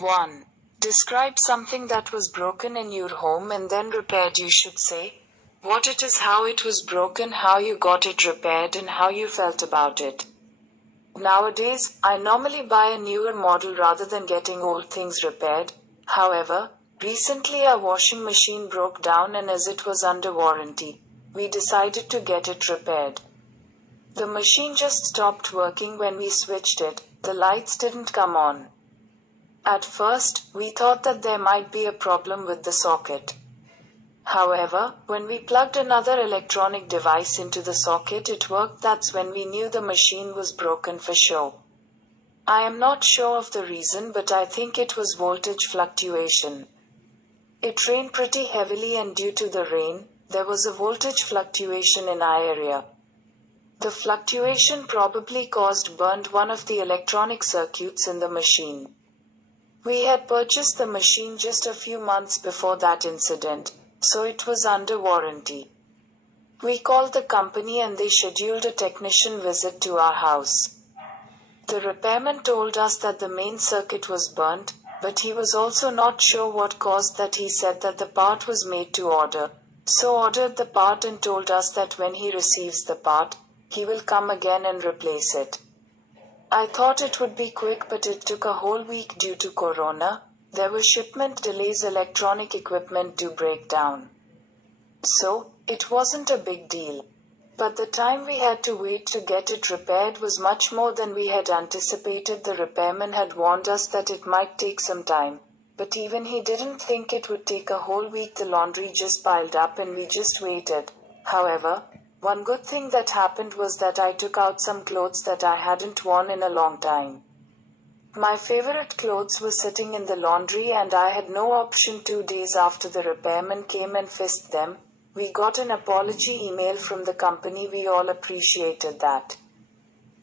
1. Describe something that was broken in your home and then repaired. You should say what it is, how it was broken, how you got it repaired, and how you felt about it. Nowadays, I normally buy a newer model rather than getting old things repaired. However, recently our washing machine broke down, and as it was under warranty, we decided to get it repaired. The machine just stopped working when we switched it. The lights didn't come on. At first, we thought that there might be a problem with the socket. However, when we plugged another electronic device into the socket, it worked. That's when we knew the machine was broken for sure. I am not sure of the reason, but I think it was voltage fluctuation. It rained pretty heavily, and due to the rain, there was a voltage fluctuation in our area. The fluctuation probably burned one of the electronic circuits in the machine. We had purchased the machine just a few months before that incident, so it was under warranty. We called the company and they scheduled a technician visit to our house. The repairman told us that the main circuit was burnt, but he was also not sure what caused that. He said that the part was made to order, so ordered the part and told us that when he receives the part, he will come again and replace it. I thought it would be quick, but it took a whole week due to Corona. There were shipment delays, electronic equipment do break down. So, it wasn't a big deal. But the time we had to wait to get it repaired was much more than we had anticipated. The repairman had warned us that it might take some time, but even he didn't think it would take a whole week. The laundry just piled up and we just waited. However, one good thing that happened was that I took out some clothes that I hadn't worn in a long time. My favorite clothes were sitting in the laundry and I had no option. 2 days after the repairman came and fixed them, we got an apology email from the company. We all appreciated that.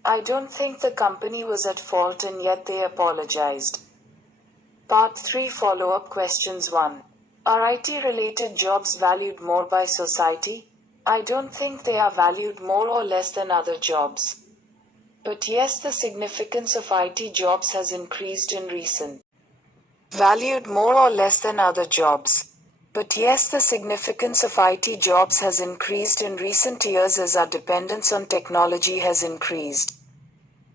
I don't think the company was at fault, and yet they apologized. Part 3 Follow-up questions. 1. Are IT-related jobs valued more by society? I don't think they are valued more or less than other jobs. But yes, the significance of IT jobs has increased in recent. Valued more or less than other jobs. But yes, the significance of IT jobs has increased in recent years as our dependence on technology has increased.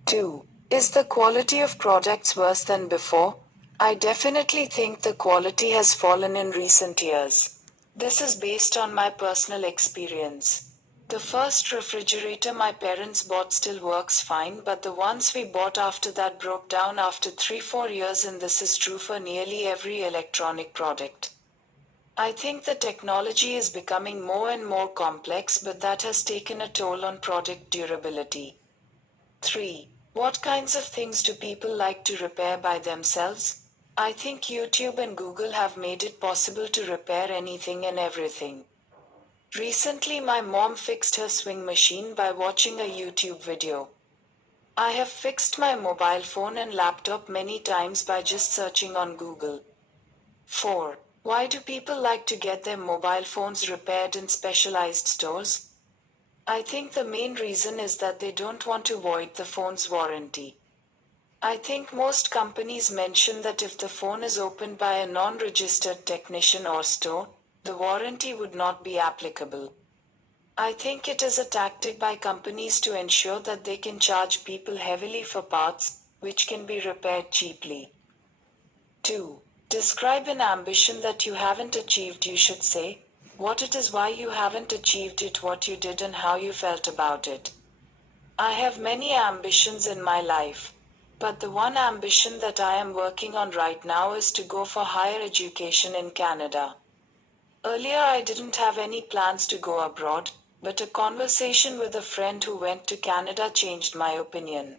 2. Is the quality of products worse than before? I definitely think the quality has fallen in recent years. This is based on my personal experience. The first refrigerator my parents bought still works fine, but the ones we bought after that broke down after 3-4 years, and this is true for nearly every electronic product. I think the technology is becoming more and more complex, but that has taken a toll on product durability. 3. What kinds of things do people like to repair by themselves? I think YouTube and Google have made it possible to repair anything and everything. Recently, my mom fixed her swing machine by watching a YouTube video. I have fixed my mobile phone and laptop many times by just searching on Google. 4. Why do people like to get their mobile phones repaired in specialized stores? I think the main reason is that they don't want to void the phone's warranty. I think most companies mention that if the phone is opened by a non-registered technician or store, the warranty would not be applicable. I think it is a tactic by companies to ensure that they can charge people heavily for parts, which can be repaired cheaply. 2. Describe an ambition that you haven't achieved. You should say what it is, why you haven't achieved it, what you did, and how you felt about it. I have many ambitions in my life. But the one ambition that I am working on right now is to go for higher education in Canada. Earlier I didn't have any plans to go abroad, but a conversation with a friend who went to Canada changed my opinion.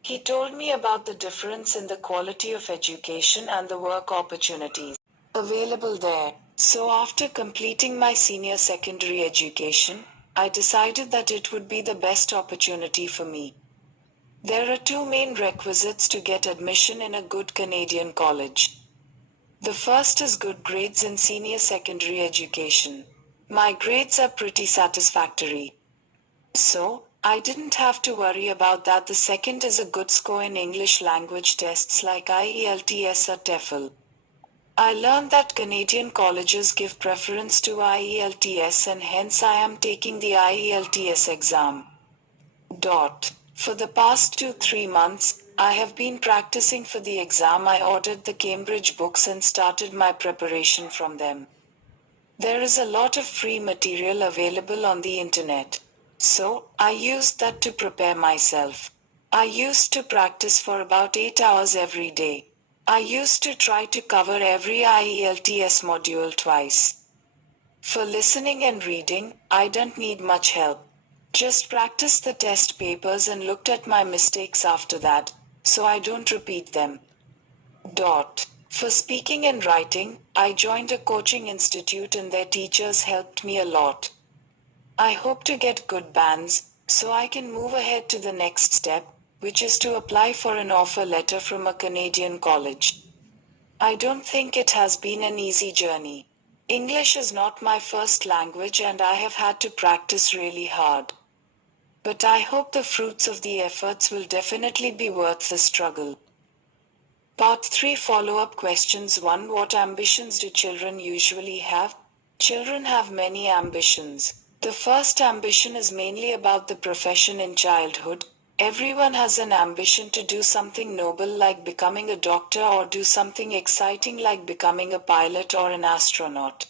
He told me about the difference in the quality of education and the work opportunities available there. So after completing my senior secondary education, I decided that it would be the best opportunity for me. There are 2 main requisites to get admission in a good Canadian college. The first is good grades in senior secondary education. My grades are pretty satisfactory. So, I didn't have to worry about that. The second is a good score in English language tests like IELTS or TOEFL. I learned that Canadian colleges give preference to IELTS and hence I am taking the IELTS exam. For the past 2-3 months, I have been practicing for the exam. I ordered the Cambridge books and started my preparation from them. There is a lot of free material available on the internet. So, I used that to prepare myself. I used to practice for about 8 hours every day. I used to try to cover every IELTS module twice. For listening and reading, I don't need much help. Just practiced the test papers and looked at my mistakes after that, so I don't repeat them. For speaking and writing, I joined a coaching institute and their teachers helped me a lot. I hope to get good bands, so I can move ahead to the next step, which is to apply for an offer letter from a Canadian college. I don't think it has been an easy journey. English is not my first language and I have had to practice really hard. But I hope the fruits of the efforts will definitely be worth the struggle. Part 3 follow-up questions 1. What ambitions do children usually have? Children have many ambitions. The first ambition is mainly about the profession in childhood. Everyone has an ambition to do something noble like becoming a doctor or do something exciting like becoming a pilot or an astronaut.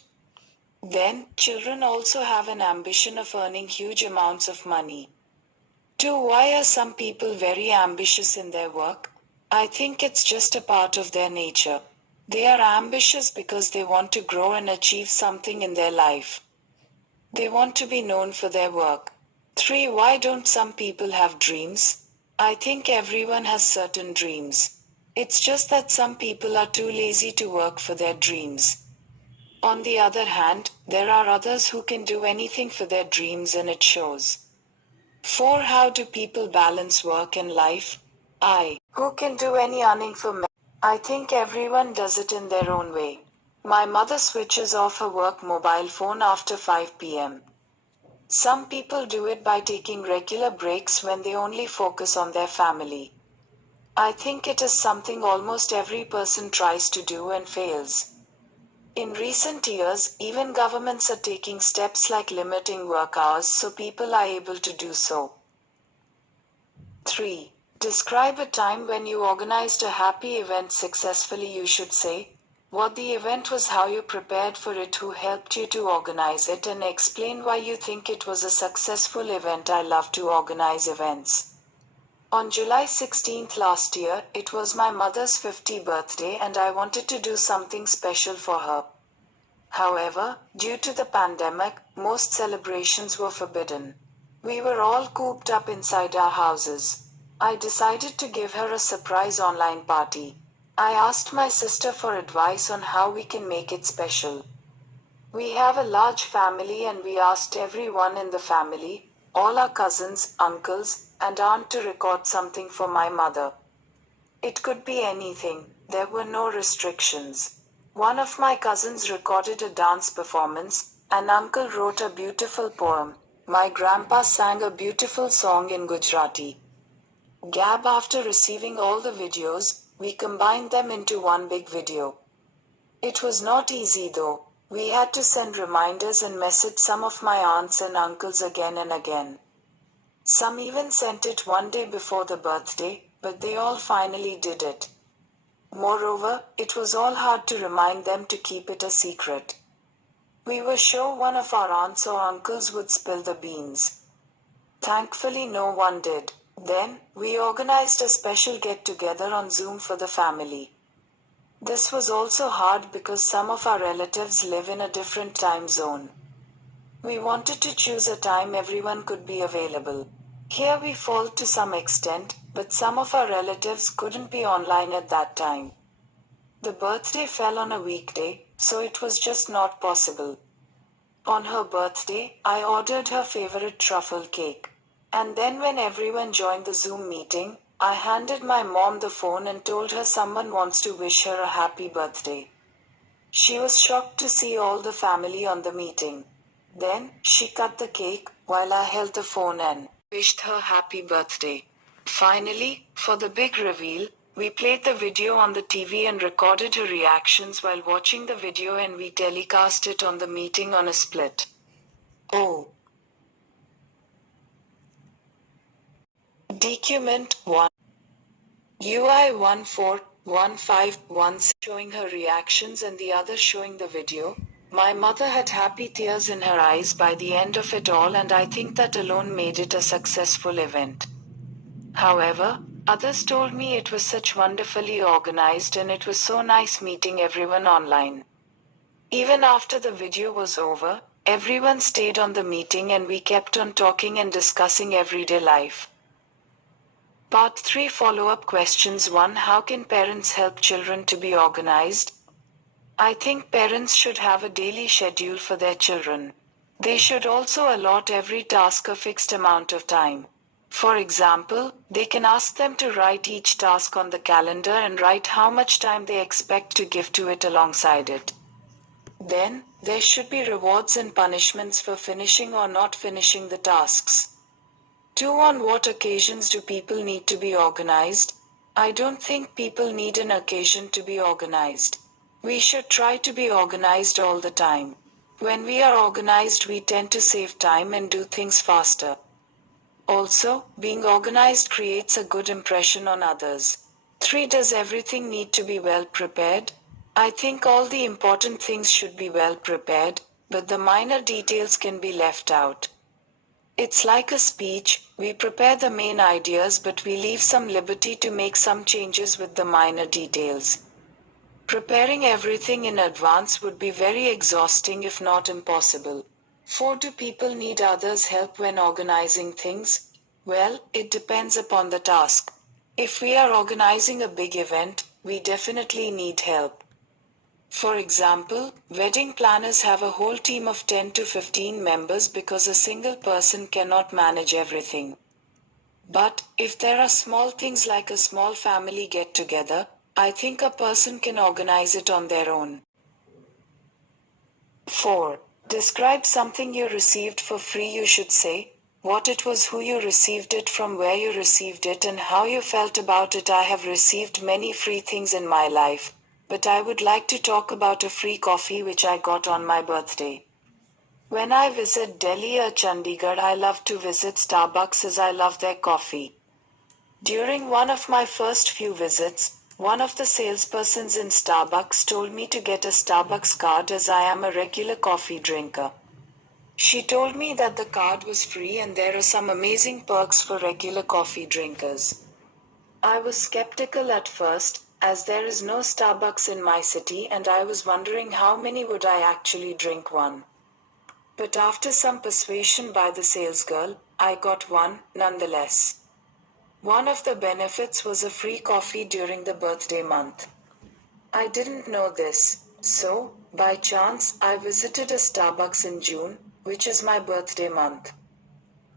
Then, children also have an ambition of earning huge amounts of money. 2. Why are some people very ambitious in their work? I think it's just a part of their nature. They are ambitious because they want to grow and achieve something in their life. They want to be known for their work. 3. Why don't some people have dreams? I think everyone has certain dreams. It's just that some people are too lazy to work for their dreams. On the other hand, there are others who can do anything for their dreams and it shows. 4. How do people balance work and life? Who can do any earning for me? I think everyone does it in their own way. My mother switches off her work mobile phone after 5 p.m. Some people do it by taking regular breaks when they only focus on their family. I think it is something almost every person tries to do and fails. In recent years, even governments are taking steps like limiting work hours so people are able to do so. 3. Describe a time when you organized a happy event successfully. You should say what the event was, how you prepared for it, who helped you to organize it, and explain why you think it was a successful event. I love to organize events. On July 16th last year, it was my mother's 50th birthday and I wanted to do something special for her. However, due to the pandemic, most celebrations were forbidden. We were all cooped up inside our houses. I decided to give her a surprise online party. I asked my sister for advice on how we can make it special. We have a large family and we asked everyone in the family, all our cousins, uncles, and aunt to record something for my mother. It could be anything, there were no restrictions. One of my cousins recorded a dance performance, an uncle wrote a beautiful poem, my grandpa sang a beautiful song in Gujarati. After receiving all the videos, we combined them into one big video. It was not easy though. We had to send reminders and message some of my aunts and uncles again and again. Some even sent it one day before the birthday, but they all finally did it. Moreover, it was all hard to remind them to keep it a secret. We were sure one of our aunts or uncles would spill the beans. Thankfully, no one did. Then, we organized a special get-together on Zoom for the family. This was also hard because some of our relatives live in a different time zone. We wanted to choose a time everyone could be available. Here we fault to some extent, but some of our relatives couldn't be online at that time. The birthday fell on a weekday, so it was just not possible. On her birthday, I ordered her favorite truffle cake. And then when everyone joined the Zoom meeting, I handed my mom the phone and told her someone wants to wish her a happy birthday. She was shocked to see all the family on the meeting. Then, she cut the cake, while I held the phone and wished her happy birthday. Finally, for the big reveal, we played the video on the TV and recorded her reactions while watching the video, and we telecast it on the meeting on a split. Oh. Document 1. UI 14151 showing her reactions and the other showing the video. My mother had happy tears in her eyes by the end of it all, and I think that alone made it a successful event. However, others told me it was such wonderfully organized and it was so nice meeting everyone online. Even after the video was over, everyone stayed on the meeting and we kept on talking and discussing everyday life. Part 3 follow-up questions. 1. How can parents help children to be organized? I think parents should have a daily schedule for their children. They should also allot every task a fixed amount of time. For example, they can ask them to write each task on the calendar and write how much time they expect to give to it alongside it. Then, there should be rewards and punishments for finishing or not finishing the tasks. 2. On what occasions do people need to be organized? I don't think people need an occasion to be organized. We should try to be organized all the time. When we are organized, we tend to save time and do things faster. Also, being organized creates a good impression on others. 3. Does everything need to be well prepared? I think all the important things should be well prepared, but the minor details can be left out. It's like a speech, we prepare the main ideas but we leave some liberty to make some changes with the minor details. Preparing everything in advance would be very exhausting if not impossible. 4. Do people need others' help when organizing things? Well, it depends upon the task. If we are organizing a big event, we definitely need help. For example, wedding planners have a whole team of 10 to 15 members because a single person cannot manage everything. But, if there are small things like a small family get together, I think a person can organize it on their own. 4. Describe something you received for free. You should say what it was, who you received it from, where you received it, and how you felt about it. I have received many free things in my life, but I would like to talk about a free coffee which I got on my birthday. When I visit Delhi or Chandigarh, I love to visit Starbucks as I love their coffee. During one of my first few visits, one of the salespersons in Starbucks told me to get a Starbucks card as I am a regular coffee drinker. She told me that the card was free and there are some amazing perks for regular coffee drinkers. I was skeptical at first, as there is no Starbucks in my city and I was wondering how many would I actually drink one. But after some persuasion by the salesgirl, I got one, nonetheless. One of the benefits was a free coffee during the birthday month. I didn't know this, so, by chance, I visited a Starbucks in June, which is my birthday month.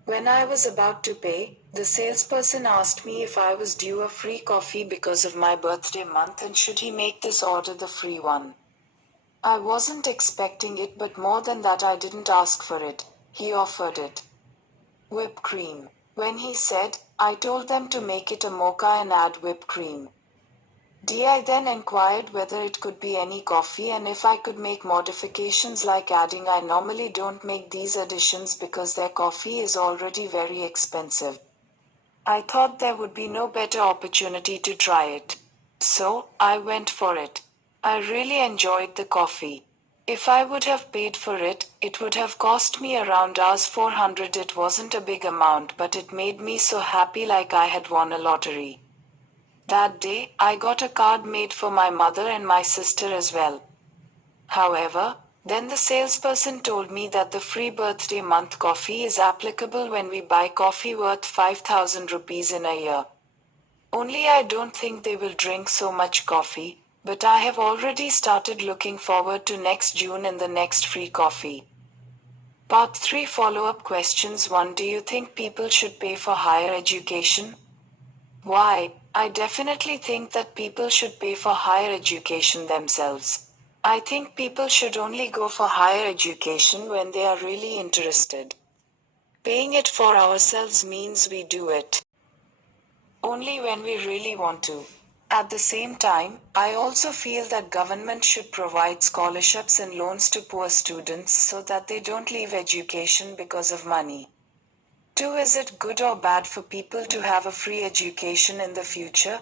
When I was about to pay, the salesperson asked me if I was due a free coffee because of my birthday month and should he make this order the free one. I wasn't expecting it, but more than that, I didn't ask for it. He offered it. Whipped cream. When he said, I told them to make it a mocha and add whipped cream. I then inquired whether it could be any coffee and if I could make modifications like adding. I normally don't make these additions because their coffee is already very expensive. I thought there would be no better opportunity to try it. So, I went for it. I really enjoyed the coffee. If I would have paid for it, it would have cost me around Rs 400. It wasn't a big amount, but it made me so happy, like I had won a lottery. That day, I got a card made for my mother and my sister as well. However, then the salesperson told me that the free birthday month coffee is applicable when we buy coffee worth 5,000 rupees in a year. Only I don't think they will drink so much coffee, but I have already started looking forward to next June and the next free coffee. Part 3 follow-up questions. 1. Do you think people should pay for higher education? Why? I definitely think that people should pay for higher education themselves. I think people should only go for higher education when they are really interested. Paying it for ourselves means we do it only when we really want to. At the same time, I also feel that government should provide scholarships and loans to poor students so that they don't leave education because of money. 2. Is it good or bad for people to have a free education in the future?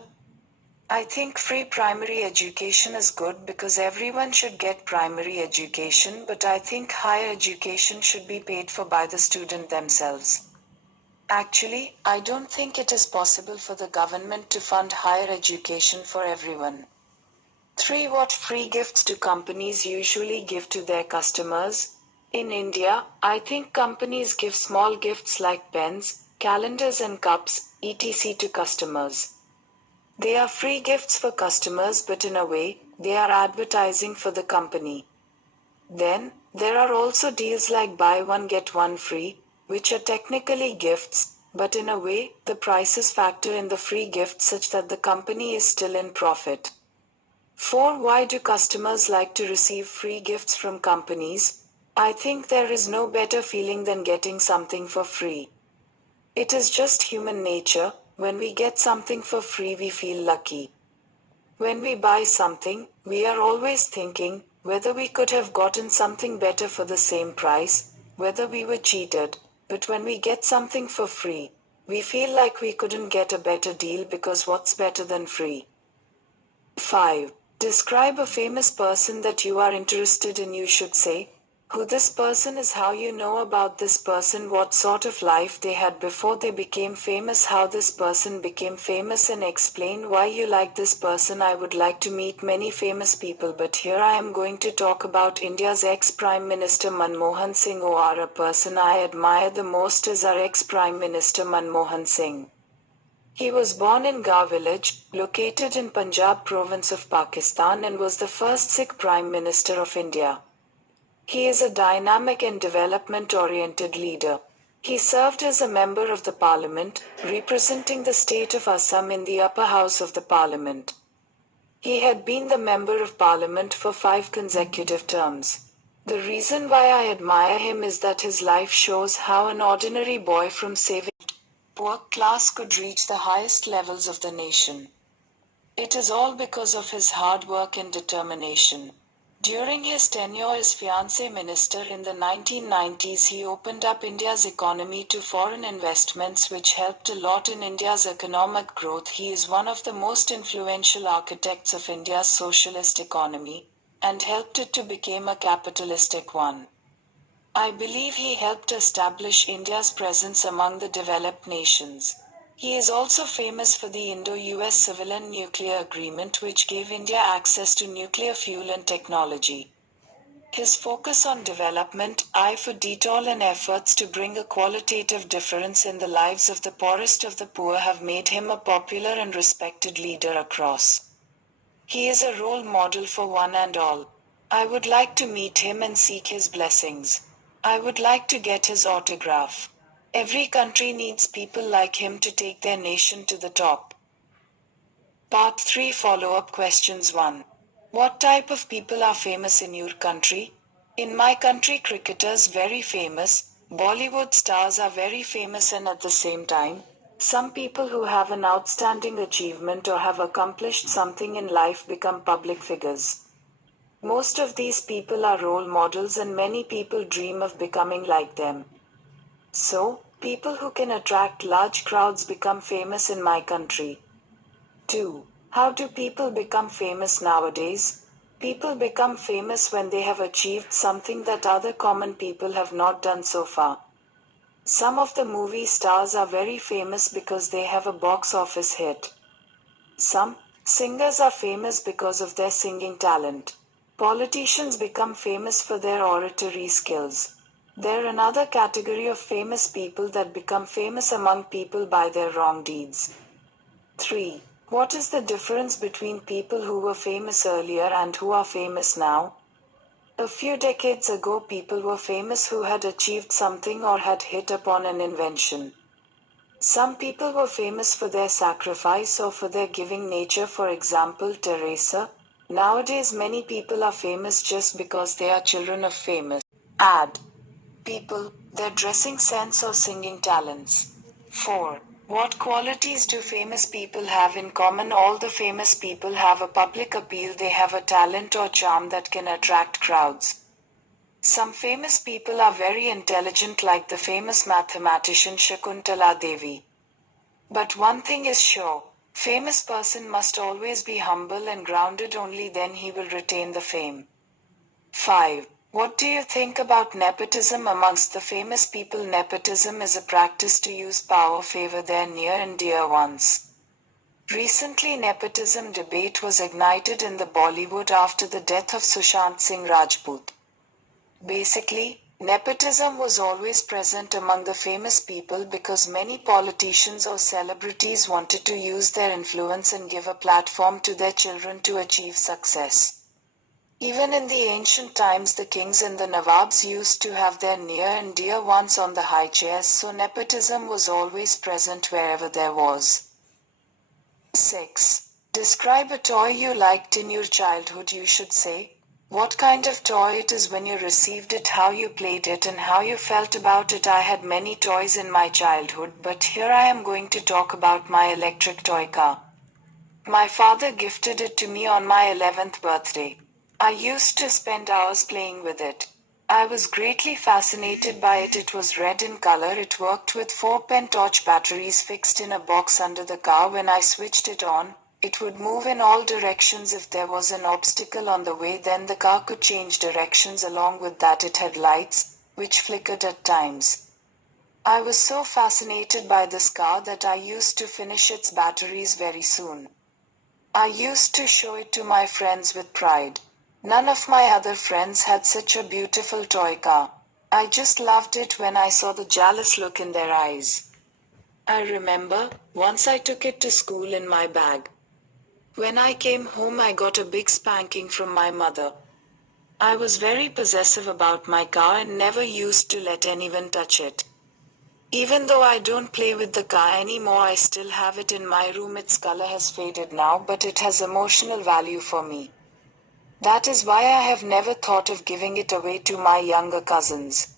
I think free primary education is good because everyone should get primary education, but I think higher education should be paid for by the student themselves. Actually, I don't think it is possible for the government to fund higher education for everyone. 3. What free gifts do companies usually give to their customers? In India, I think companies give small gifts like pens, calendars and cups, etc. to customers. They are free gifts for customers, but in a way, they are advertising for the company. Then, there are also deals like buy one get one free, which are technically gifts, but in a way, the prices factor in the free gift such that the company is still in profit. 4. Why do customers like to receive free gifts from companies? I think there is no better feeling than getting something for free. It is just human nature. When we get something for free, we feel lucky. When we buy something, we are always thinking whether we could have gotten something better for the same price, whether we were cheated. But when we get something for free, we feel like we couldn't get a better deal because what's better than free? 5. Describe a famous person that you are interested in. You should say who this person is, how you know about this person, what sort of life they had before they became famous, how this person became famous, and explain why you like this person. I would like to meet many famous people, but here I am going to talk about India's ex-Prime Minister Manmohan Singh, or a person I admire the most is our ex-Prime Minister Manmohan Singh. He was born in Gaur village, located in Punjab province of Pakistan, and was the first Sikh Prime Minister of India. He is a dynamic and development-oriented leader. He served as a member of the parliament, representing the state of Assam in the upper house of the parliament. He had been the member of parliament for 5 consecutive terms. The reason why I admire him is that his life shows how an ordinary boy from saving poor class could reach the highest levels of the nation. It is all because of his hard work and determination. During his tenure as finance minister in the 1990s, he opened up India's economy to foreign investments, which helped a lot in India's economic growth. He is one of the most influential architects of India's socialist economy, and helped it to become a capitalistic one. I believe he helped establish India's presence among the developed nations. He is also famous for the Indo-US Civilian Nuclear Agreement, which gave India access to nuclear fuel and technology. His focus on development, eye for detail, and efforts to bring a qualitative difference in the lives of the poorest of the poor have made him a popular and respected leader across. He is a role model for one and all. I would like to meet him and seek his blessings. I would like to get his autograph. Every country needs people like him to take their nation to the top. Part 3 Follow-up questions. 1. What type of people are famous in your country? In my country, cricketers very famous, Bollywood stars are very famous, and at the same time, some people who have an outstanding achievement or have accomplished something in life become public figures. Most of these people are role models, and many people dream of becoming like them. So, people who can attract large crowds become famous in my country. 2. How do people become famous nowadays? People become famous when they have achieved something that other common people have not done so far. Some of the movie stars are very famous because they have a box office hit. Some singers are famous because of their singing talent. Politicians become famous for their oratory skills. They're another category of famous people that become famous among people by their wrong deeds. 3. What is the difference between people who were famous earlier and who are famous now? A few decades ago, people were famous who had achieved something or had hit upon an invention. Some people were famous for their sacrifice or for their giving nature, for example, Teresa. Nowadays, many people are famous just because they are children of famous. Add. People, their dressing sense or singing talents. 4. What qualities do famous people have in common? All the famous people have a public appeal. They have a talent or charm that can attract crowds. Some famous people are very intelligent, like the famous mathematician Shakuntala Devi. But one thing is sure, famous person must always be humble and grounded, only then he will retain the fame. 5. What do you think about nepotism amongst the famous people? Nepotism is a practice to use power, favor their near and dear ones. Recently, nepotism debate was ignited in the Bollywood after the death of Sushant Singh Rajput. Basically, nepotism was always present among the famous people because many politicians or celebrities wanted to use their influence and give a platform to their children to achieve success. Even in the ancient times, the kings and the nawabs used to have their near and dear ones on the high chairs, so nepotism was always present wherever there was. 6. Describe a toy you liked in your childhood. You should say what kind of toy it is, when you received it, how you played it, and how you felt about it. I had many toys in my childhood, but here I am going to talk about my electric toy car. My father gifted it to me on my 11th birthday. I used to spend hours playing with it. I was greatly fascinated by it. It was red in color. It worked with 4 pen torch batteries fixed in a box under the car. When I switched it on, it would move in all directions. If there was an obstacle on the way, then the car could change directions. Along with that, it had lights, which flickered at times. I was so fascinated by this car that I used to finish its batteries very soon. I used to show it to my friends with pride. None of my other friends had such a beautiful toy car. I just loved it when I saw the jealous look in their eyes. I remember, once I took it to school in my bag. When I came home, I got a big spanking from my mother. I was very possessive about my car and never used to let anyone touch it. Even though I don't play with the car anymore, I still have it in my room. Its color has faded now, but it has emotional value for me. That is why I have never thought of giving it away to my younger cousins.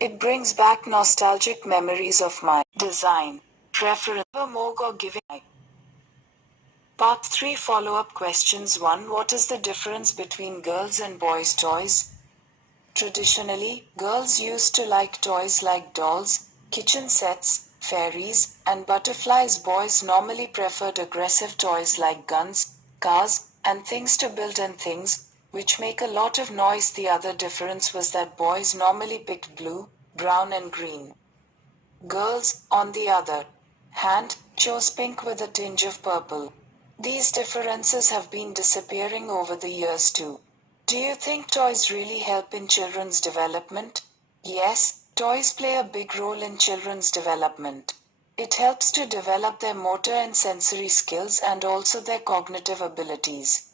It brings back nostalgic memories of my design, preference, moog or giving. Part 3 follow-up questions. 1. What is the difference between girls' and boys' toys? Traditionally, girls used to like toys like dolls, kitchen sets, fairies, and butterflies. Boys normally preferred aggressive toys like guns, cars, and things to build and things, which make a lot of noise. The other difference was that boys normally picked blue, brown, and green. Girls, on the other hand, chose pink with a tinge of purple. These differences have been disappearing over the years too. Do you think toys really help in children's development? Yes, toys play a big role in children's development. It helps to develop their motor and sensory skills and also their cognitive abilities.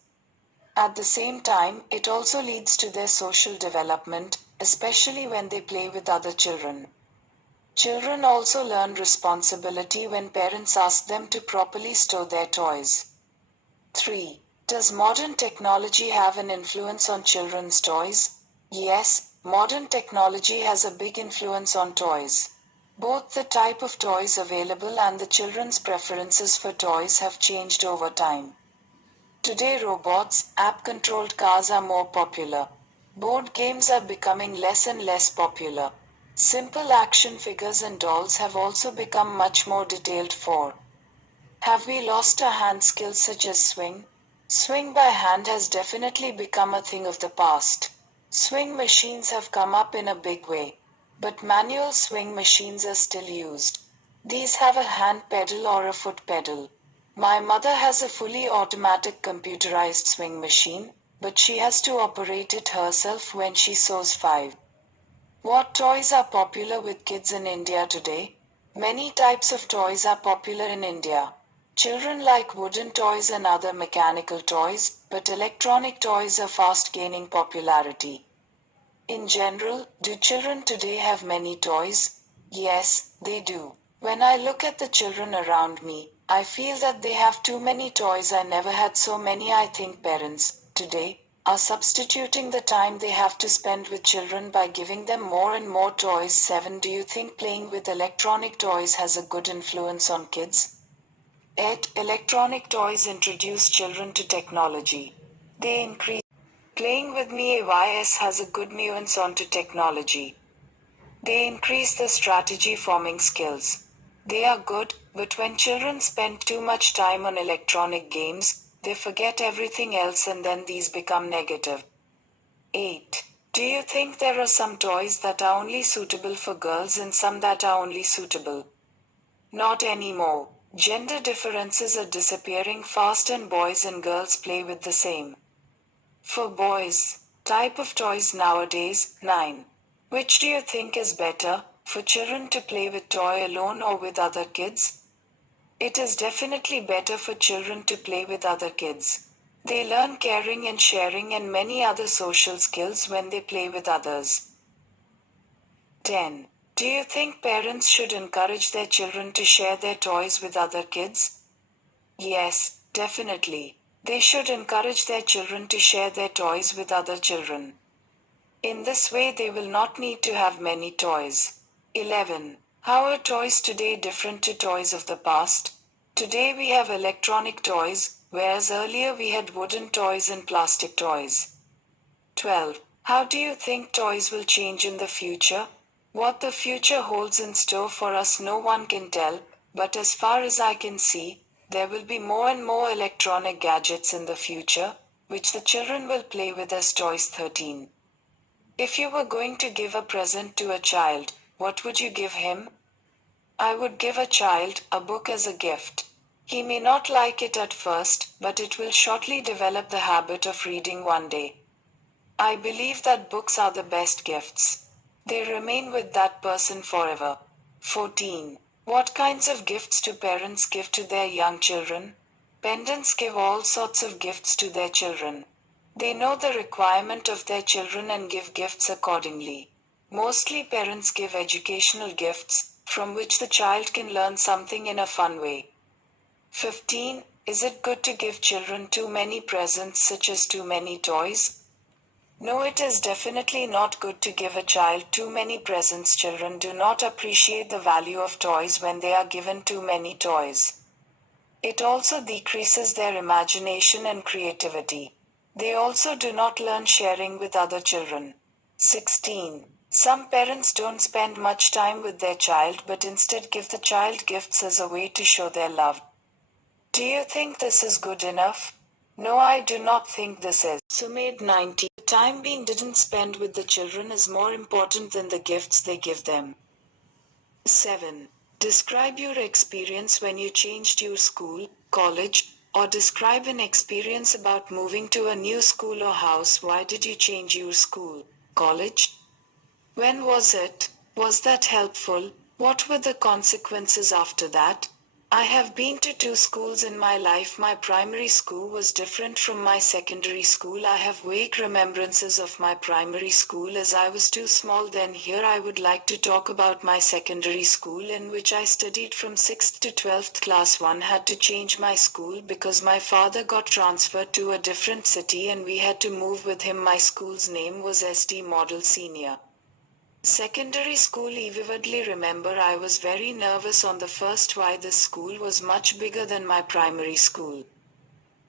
At the same time, it also leads to their social development, especially when they play with other children. Children also learn responsibility when parents ask them to properly store their toys. 3. Does modern technology have an influence on children's toys? Yes, modern technology has a big influence on toys. Both the type of toys available and the children's preferences for toys have changed over time. Today, robots, app-controlled cars are more popular. Board games are becoming less and less popular. Simple action figures and dolls have also become much more detailed for. Have we lost our hand skills such as swing? Swing by hand has definitely become a thing of the past. Swing machines have come up in a big way. But manual swing machines are still used. These have a hand pedal or a foot pedal. My mother has a fully automatic computerized swing machine, but she has to operate it herself when she sews 5. What toys are popular with kids in India today? Many types of toys are popular in India. Children like wooden toys and other mechanical toys, but electronic toys are fast gaining popularity. In general, do children today have many toys? Yes, they do. When I look at the children around me, I feel that they have too many toys. I never had so many. I think parents, today, are substituting the time they have to spend with children by giving them more and more toys. 7. Do you think playing with electronic toys has a good influence on kids? 8. Electronic toys introduce children to technology. They increase. Playing with me AYS has a good nuance onto technology. They increase the strategy forming skills. They are good, but when children spend too much time on electronic games, they forget everything else and then these become negative. 8. Do you think there are some toys that are only suitable for girls and some that are only suitable? Not anymore. Gender differences are disappearing fast and boys and girls play with the same. For boys, type of toys nowadays. 9. Which do you think is better, for children to play with toy alone or with other kids? It is definitely better for children to play with other kids. They learn caring and sharing and many other social skills when they play with others. 10. Do you think parents should encourage their children to share their toys with other kids? Yes, definitely. They should encourage their children to share their toys with other children. In this way, they will not need to have many toys. 11. How are toys today different to toys of the past? Today we have electronic toys, whereas earlier we had wooden toys and plastic toys. 12. How do you think toys will change in the future? What the future holds in store for us no one can tell, but as far as I can see, there will be more and more electronic gadgets in the future, which the children will play with as toys. 13. If you were going to give a present to a child, what would you give him? I would give a child a book as a gift. He may not like it at first, but it will shortly develop the habit of reading one day. I believe that books are the best gifts. They remain with that person forever. 14. What kinds of gifts do parents give to their young children? Parents give all sorts of gifts to their children. They know the requirement of their children and give gifts accordingly. Mostly parents give educational gifts, from which the child can learn something in a fun way. 15. Is it good to give children too many presents such as too many toys? No, it is definitely not good to give a child too many presents. Children do not appreciate the value of toys when they are given too many toys. It also decreases their imagination and creativity. They also do not learn sharing with other children. 16. Some parents don't spend much time with their child but instead give the child gifts as a way to show their love. Do you think this is good enough? No, I do not think this is. Sumade 90. The time being didn't spend with the children is more important than the gifts they give them. 7. Describe your experience when you changed your school, college, or describe an experience about moving to a new school or house. Why did you change your school, college? When was it? Was that helpful? What were the consequences after that? I have been to two schools in my life. My primary school was different from my secondary school. I have vague remembrances of my primary school as I was too small then. Here I would like to talk about my secondary school in which I studied from 6th to 12th class. One had to change my school because my father got transferred to a different city and we had to move with him. My school's name was SD Model Senior Secondary school. I vividly remember I was very nervous on the first why this school was much bigger than my primary school.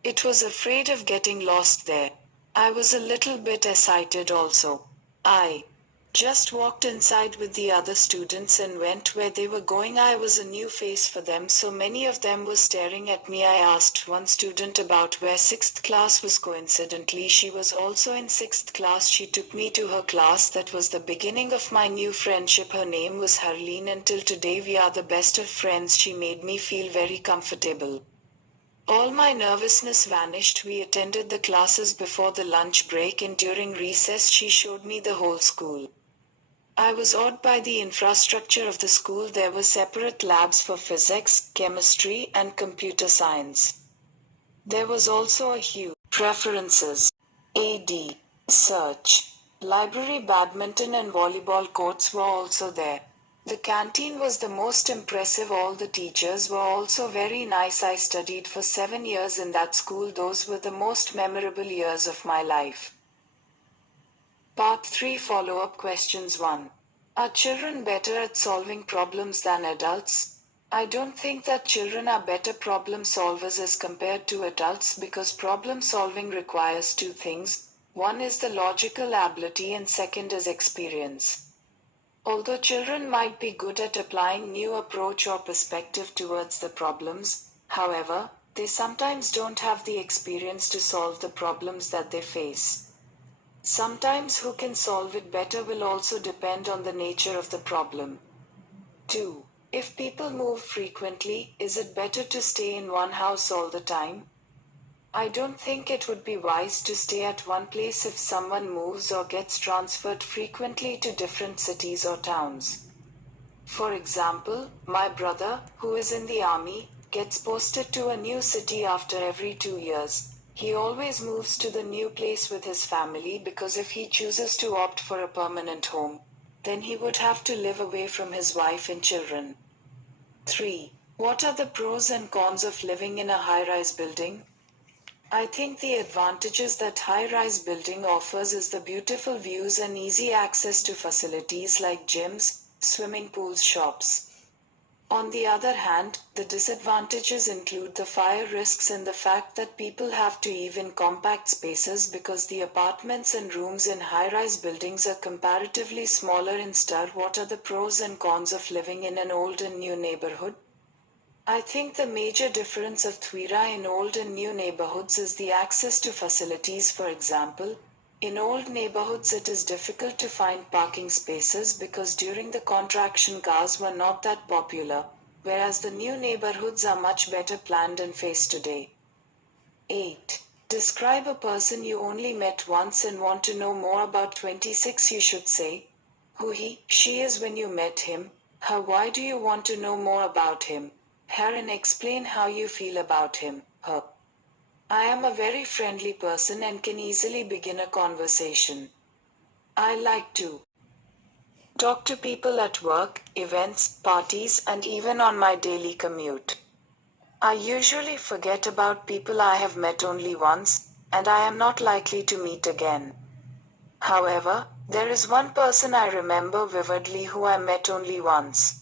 It was afraid of getting lost there. I was a little bit excited also. I just walked inside with the other students and went where they were going. I was a new face for them, so many of them were staring at me. I asked one student about where 6th class was. Coincidentally, she was also in 6th class. She took me to her class. That was the beginning of my new friendship. Her name was Harleen. Until today we are the best of friends. She made me feel very comfortable. All my nervousness vanished. We attended the classes before the lunch break and during recess she showed me the whole school. I was awed by the infrastructure of the school. There were separate labs for physics, chemistry, and computer science. There was also a huge preferences, AD, search, library. Badminton and volleyball courts were also there. The canteen was the most impressive. All the teachers were also very nice. I studied for 7 years in that school. Those were the most memorable years of my life. Part 3 Follow-up questions 1. Are children better at solving problems than adults? I don't think that children are better problem solvers as compared to adults because problem solving requires two things. One is the logical ability and second is experience. Although children might be good at applying new approach or perspective towards the problems, however, they sometimes don't have the experience to solve the problems that they face. Sometimes who can solve it better will also depend on the nature of the problem. 2. If people move frequently, is it better to stay in one house all the time? I don't think it would be wise to stay at one place if someone moves or gets transferred frequently to different cities or towns. For example, my brother, who is in the army, gets posted to a new city after every 2 years. He always moves to the new place with his family because if he chooses to opt for a permanent home, then he would have to live away from his wife and children. 3. What are the pros and cons of living in a high-rise building? I think the advantages that high-rise building offers is the beautiful views and easy access to facilities like gyms, swimming pools, shops. On the other hand, the disadvantages include the fire risks and the fact that people have to live in compact spaces because the apartments and rooms in high-rise buildings are comparatively smaller. Instead, what are the pros and cons of living in an old and new neighborhood? I think the major difference of Thwira in old and new neighborhoods is the access to facilities. For example, in old neighborhoods it is difficult to find parking spaces because during the contraction cars were not that popular, whereas the new neighborhoods are much better planned and faced today. 8. Describe a person you only met once and want to know more about. 26. You should say who he, she is when you met him, her, why do you want to know more about him, her, and explain how you feel about him, her. I am a very friendly person and can easily begin a conversation. I like to talk to people at work, events, parties, and even on my daily commute. I usually forget about people I have met only once, and I am not likely to meet again. However, there is one person I remember vividly who I met only once.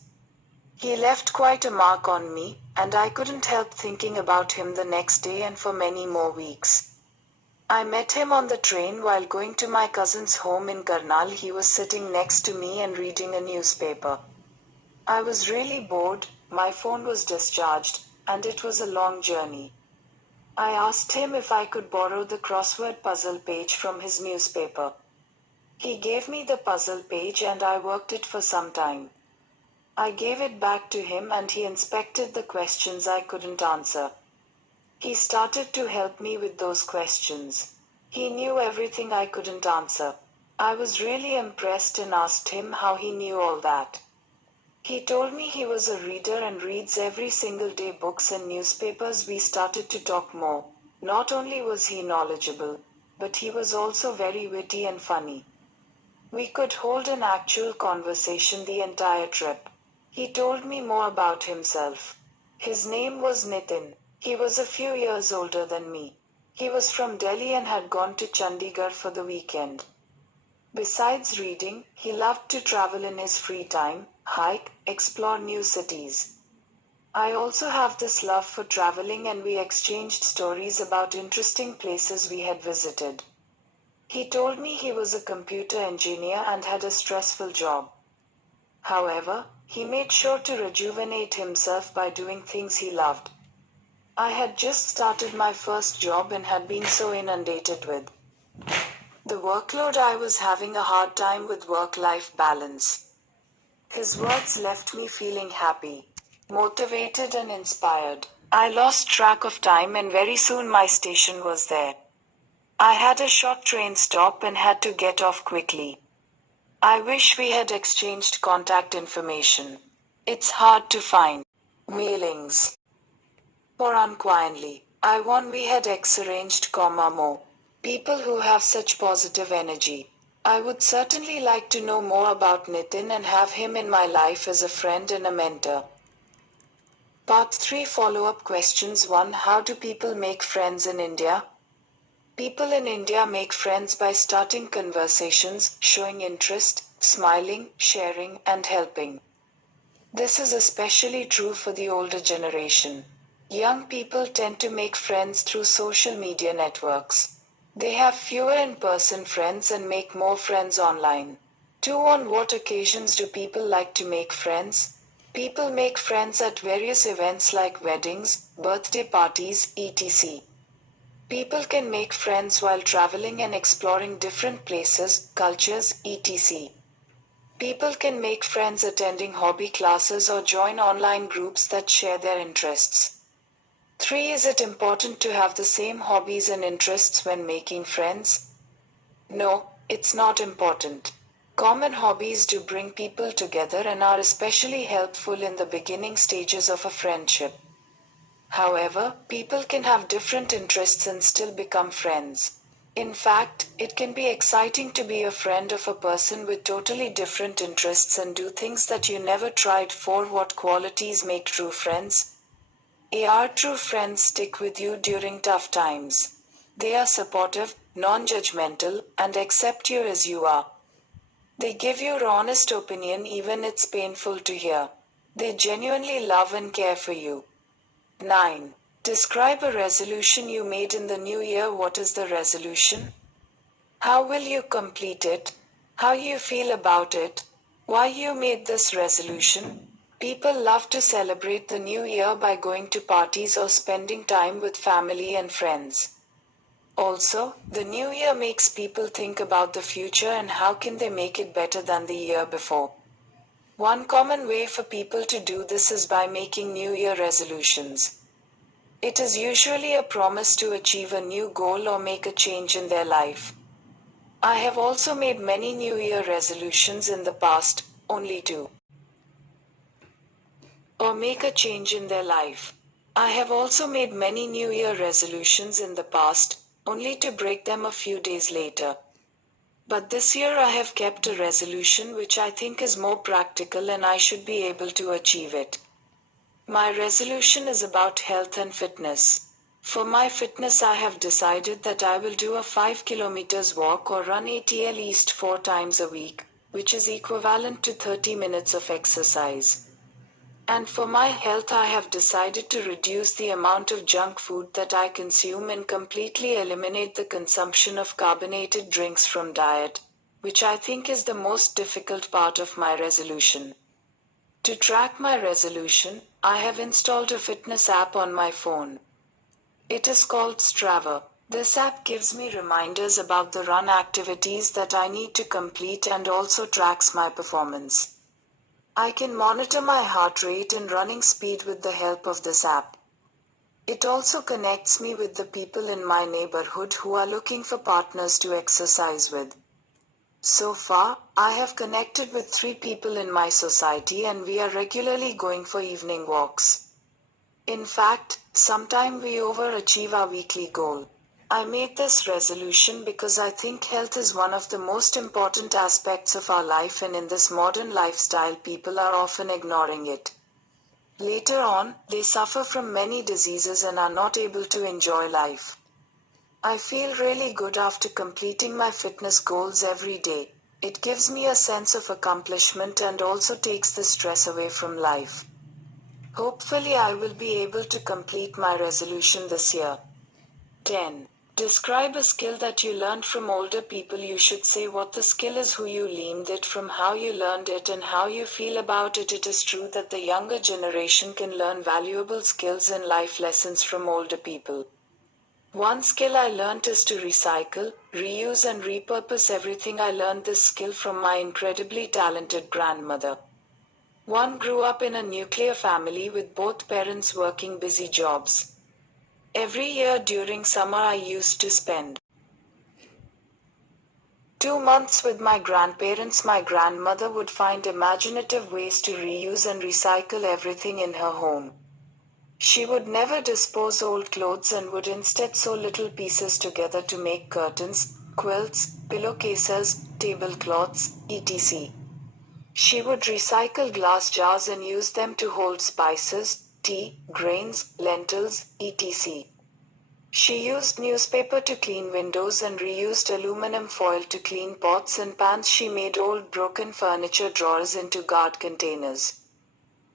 He left quite a mark on me, and I couldn't help thinking about him the next day and for many more weeks. I met him on the train while going to my cousin's home in Karnal. He was sitting next to me and reading a newspaper. I was really bored, my phone was discharged, and it was a long journey. I asked him if I could borrow the crossword puzzle page from his newspaper. He gave me the puzzle page and I worked it for some time. I gave it back to him and he inspected the questions I couldn't answer. He started to help me with those questions. He knew everything I couldn't answer. I was really impressed and asked him how he knew all that. He told me he was a reader and reads every single day books and newspapers. We started to talk more. Not only was he knowledgeable, but he was also very witty and funny. We could hold an actual conversation the entire trip. He told me more about himself. His name was Nitin. He was a few years older than me. He was from Delhi and had gone to Chandigarh for the weekend. Besides reading, he loved to travel in his free time, hike, explore new cities. I also have this love for traveling and we exchanged stories about interesting places we had visited. He told me he was a computer engineer and had a stressful job. However, he made sure to rejuvenate himself by doing things he loved. I had just started my first job and had been so inundated with the workload I was having a hard time with work-life balance. His words left me feeling happy, motivated and inspired. I lost track of time and very soon my station was there. I had a short train stop and had to get off quickly. I wish we had exchanged contact information. It's hard to find mailings. For unquietly, I won we had arranged more. People who have such positive energy. I would certainly like to know more about Nitin and have him in my life as a friend and a mentor. Part 3 follow-up questions 1. How do people make friends in India? People in India make friends by starting conversations, showing interest, smiling, sharing, and helping. This is especially true for the older generation. Young people tend to make friends through social media networks. They have fewer in-person friends and make more friends online. 2. On what occasions do people like to make friends? People make friends at various events like weddings, birthday parties, etc. People can make friends while traveling and exploring different places, cultures, etc. People can make friends attending hobby classes or join online groups that share their interests. 3. Is it important to have the same hobbies and interests when making friends? No, it's not important. Common hobbies do bring people together and are especially helpful in the beginning stages of a friendship. However, people can have different interests and still become friends. In fact, it can be exciting to be a friend of a person with totally different interests and do things that you never tried. For what qualities make true friends? Are true friends stick with you during tough times. They are supportive, non-judgmental, and accept you as you are. They give your honest opinion even it's painful to hear. They genuinely love and care for you. 9. Describe a resolution you made in the new year. What is the resolution? How will you complete it? How you feel about it? Why you made this resolution? People love to celebrate the new year by going to parties or spending time with family and friends. Also, the new year makes people think about the future and how can they make it better than the year before. One common way for people to do this is by making New Year resolutions. It is usually a promise to achieve a new goal or make a change in their life. I have also made many New Year resolutions in the past, only to or make a change in their life. I have also made many New Year resolutions in the past, only to break them a few days later. But this year I have kept a resolution which I think is more practical and I should be able to achieve it. My resolution is about health and fitness. For my fitness, I have decided that I will do a 5 kilometers walk or run at least 4 times a week, which is equivalent to 30 minutes of exercise. And for my health, I have decided to reduce the amount of junk food that I consume and completely eliminate the consumption of carbonated drinks from diet, which I think is the most difficult part of my resolution. To track my resolution, I have installed a fitness app on my phone. It is called Strava. This app gives me reminders about the run activities that I need to complete and also tracks my performance. I can monitor my heart rate and running speed with the help of this app. It also connects me with the people in my neighborhood who are looking for partners to exercise with. So far, I have connected with 3 people in my society and we are regularly going for evening walks. In fact, sometime we overachieve our weekly goal. I made this resolution because I think health is one of the most important aspects of our life and in this modern lifestyle people are often ignoring it. Later on, they suffer from many diseases and are not able to enjoy life. I feel really good after completing my fitness goals every day. It gives me a sense of accomplishment and also takes the stress away from life. Hopefully I will be able to complete my resolution this year. 10. Describe a skill that you learned from older people. You should say what the skill is, who you learned it from, how you learned it, and how you feel about it. It is true that the younger generation can learn valuable skills and life lessons from older people. One skill I learned is to recycle, reuse, and repurpose everything. I learned this skill from my incredibly talented grandmother. One grew up in a nuclear family with both parents working busy jobs. Every year during summer, I used to spend 2 months with my grandparents. My grandmother would find imaginative ways to reuse and recycle everything in her home. She would never dispose old clothes and would instead sew little pieces together to make curtains, quilts, pillowcases, tablecloths, etc. She would recycle glass jars and use them to hold spices, tea, grains, lentils, etc. She used newspaper to clean windows and reused aluminum foil to clean pots and pans. She made old broken furniture drawers into guard containers.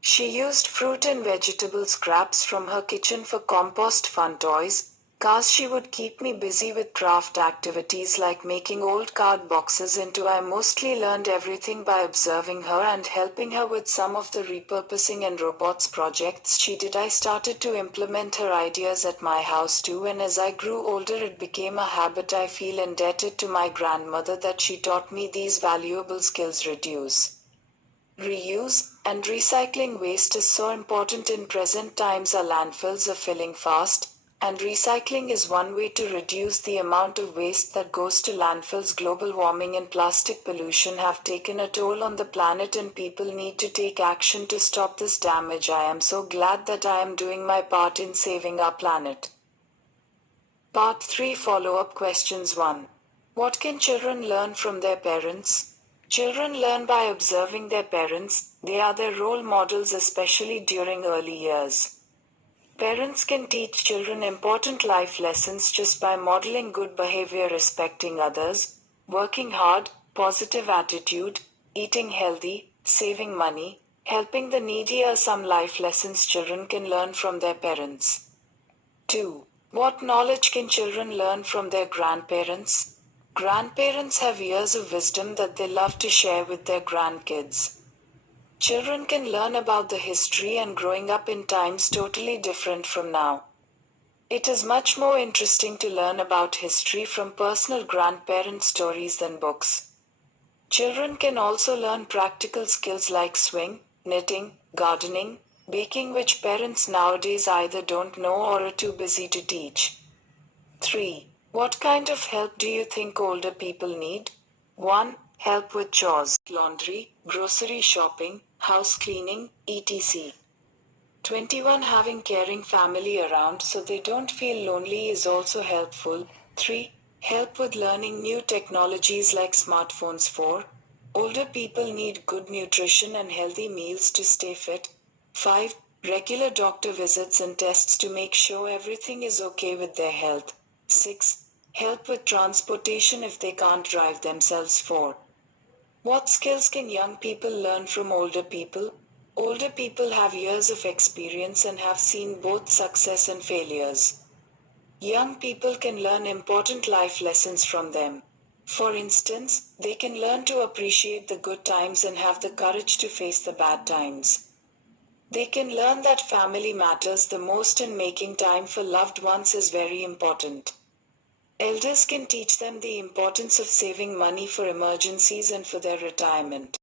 She used fruit and vegetable scraps from her kitchen for compost fun toys. Cars. She would keep me busy with craft activities like making old card boxes into. I mostly learned everything by observing her and helping her with some of the repurposing and robots projects she did. I started to implement her ideas at my house too, and as I grew older it became a habit. I feel indebted to my grandmother that she taught me these valuable skills. Reuse, and recycling waste is so important in present times. Our landfills are filling fast, and recycling is one way to reduce the amount of waste that goes to landfills. Global warming and plastic pollution have taken a toll on the planet, and people need to take action to stop this damage. I am so glad that I am doing my part in saving our planet. Part 3 Follow-up questions 1. What can children learn from their parents? Children learn by observing their parents. They are their role models, especially during early years. Parents can teach children important life lessons just by modeling good behavior, respecting others, working hard, positive attitude, eating healthy, saving money, helping the needy are some life lessons children can learn from their parents. 2. What knowledge can children learn from their grandparents? Grandparents have years of wisdom that they love to share with their grandkids. Children can learn about the history and growing up in times totally different from now. It is much more interesting to learn about history from personal grandparent stories than books. Children can also learn practical skills like sewing, knitting, gardening, baking, which parents nowadays either don't know or are too busy to teach. 3. What kind of help do you think older people need? 1. Help with chores, laundry, grocery shopping, house cleaning, etc. 21. Having caring family around so they don't feel lonely is also helpful. 3. Help with learning new technologies like smartphones. 4. Older people need good nutrition and healthy meals to stay fit. 5. Regular doctor visits and tests to make sure everything is okay with their health. 6. Help with transportation if they can't drive themselves. 4. What skills can young people learn from older people? Older people have years of experience and have seen both success and failures. Young people can learn important life lessons from them. For instance, they can learn to appreciate the good times and have the courage to face the bad times. They can learn that family matters the most and making time for loved ones is very important. Elders can teach them the importance of saving money for emergencies and for their retirement.